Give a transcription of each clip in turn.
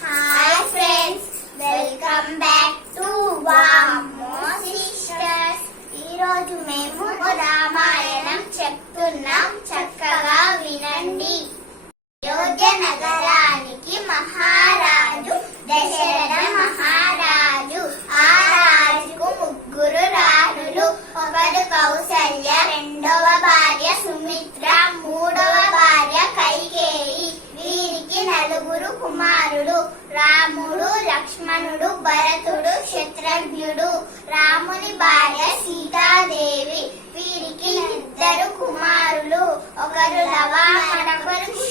Hi friends welcome back to వామో sisters ఈరోజు మేము రామాయణం చెప్తున్నాం. చక్కగా వినండి. అయోధ్య నగరానికి మహారాజు దశరథ మహారాజు ఆ రాజుకు ముగ్గురు రాణులు ఒకరు కౌసల్య రెండవ భార్య సుమిత్ర మూడవ భార్య కైకేయి వీరికి నలుగురు కుమారుడు రాముడు లక్ష్మణుడు భరతుడు శత్రుఘ్నుడు రాముని భార్య సీతాదేవి వీరికి ఇద్దరు కుమారులు ఒకరు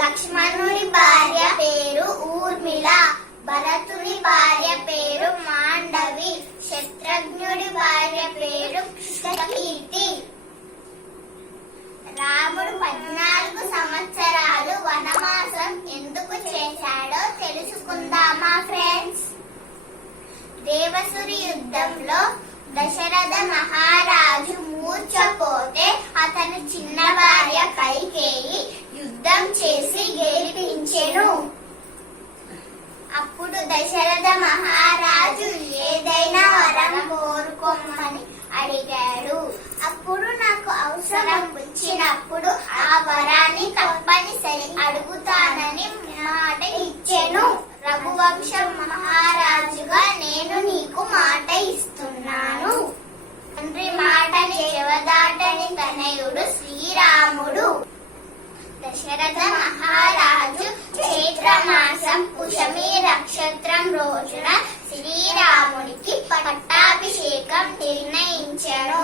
లక్ష్మణుని భార్య పేరు ఊర్మిళ భరతుని భార్య పేరు మాండవి శత్రుఘ్నుడి భార్య పేరు కృష్ణకీర్తి. రాముడు పద్నాలుగు సంవత్సరాలు వనవాసం ఎందుకు చేశాడో తెలుసుకుందామా ఫ్రెండ్స్ దేవసురి యుద్ధంలో దశరథ మహారాజు మూర్చపోతే అతని చిన్న భార్య కైకేయి యుద్ధం చేసి గెలిపించెను అప్పుడు దశరథ మహారాజు ఏదైనా వరం కోరుకోమని అడిగాడు. అప్పుడు నాకు అవసరం వచ్చినప్పుడు ఆ వరాన్ని తప్పనిసరి అడుగుతానని మాట ఇచ్చాను. రఘువంశం మహారాజుగా నేను నీకు మాట ఇస్తున్నాను. తండ్రి మాటని చెవదాటని తనయుడు శ్రీరాముడు. దశరథ మహారాజు చైత్రమాసం పుషమి నక్షత్రం రోజున శ్రీరాముడు పట్టాభిషేకం నిర్ణయించను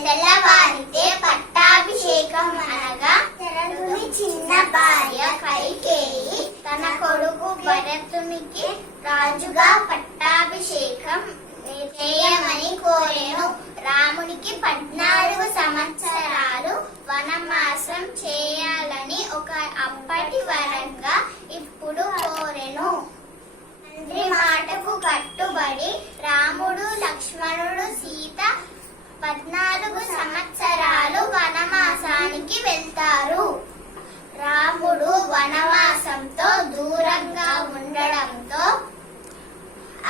తెల్లవారితే పట్టాభిషేకం అనగా శరదుని చిన్న భార్య కైకేయి తన కొడుకు భరతునికి రాజుగా పట్టాభిషేకం చేయమని కోరేను. రామునికి పద్నాలుగు సంవత్సరాలు వనమాసం చేయాలని ఒక అప్పటి వరంగా ఇప్పుడు కోరెను. తండ్రి మాటకు కట్టుబడి రాముడు పద్నాలుగు సంవత్సరాలు వనవాసానికి వెళ్తారు. రాముడు వనవాసంతో దూరంగా ఉండడంతో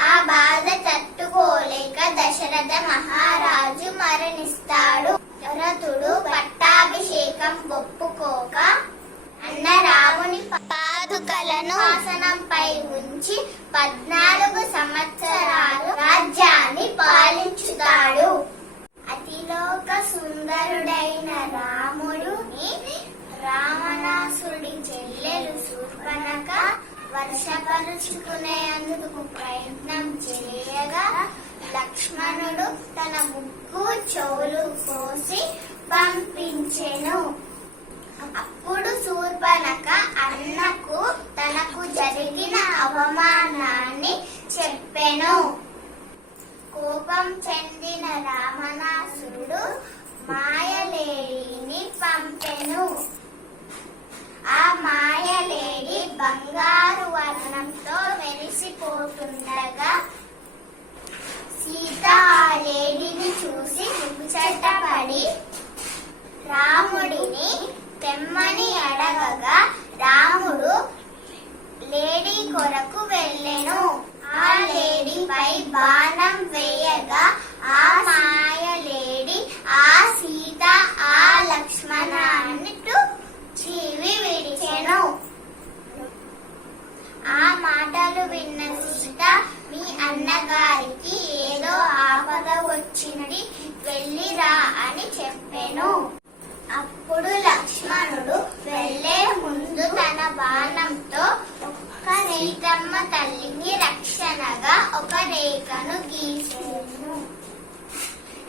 ఆ బాధ తట్టుకోలేక దశరథ మహారాజు మరణిస్తాడు. భరతుడు పట్టాభిషేకం ఒప్పుకోక అన్న రాముని పాదుకలను ఆసనంపై ఉంచి పద్నాలుగు సంవత్సరాలు రాజ్యాన్ని పాలించుతాడు. చెల్లెలు వర్షపరుచుకునేందుకు ప్రయత్నం చేయగా లక్ష్మణుడు తన ముక్కు చెవులు కోసి పంపించెను. అప్పుడు శూర్పణక అన్నకు తనకు జరిగిన అవమానాన్ని చెప్పెను. కోపం చెందిన రామణాసుడు మాయలేడిని పంపెను. ఆ మాయలేడి బంగారు వర్ణంతో మెరిసిపోతుంది. బాణంతో ఒక్క రేఖమ్మ తల్లిని రక్షణగా ఒక రేఖను గీసెను.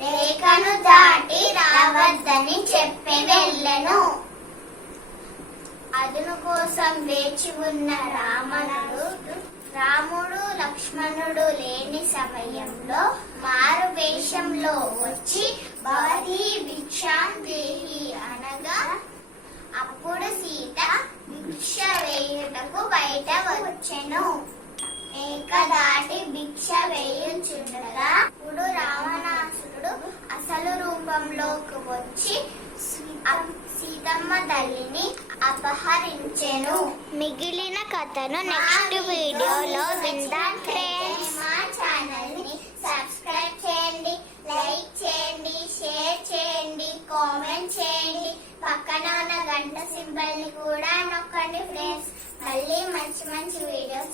రేఖను దాటి రావద్దని చెప్పి వెళ్ళను. అదును కోసం వేచి ఉన్న రామణుడు రాముడు లక్ష్మణుడు లేని సమయంలో మారు వేషంలో వచ్చి భారీ భిక్షాం దేహి అనగా అప్పుడు సీత భిక్ష వేయుటకు బయట వచ్చెను. మేక దాటి భిక్ష వేయుచుండగా అప్పుడు రావణాసురుడు అసలు రూపంలోకి వచ్చి సీతమ్మ తల్లిని అపహరించెను. మిగిలిన కథను నెక్స్ట్ వీడియోలో విందాం ఫ్రెండ్స్ మా ఛానల్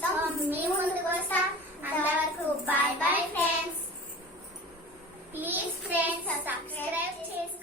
తో మీ ముందుకు వస్తా. అంతవరకు bye bye friends please friends subscribe చేసి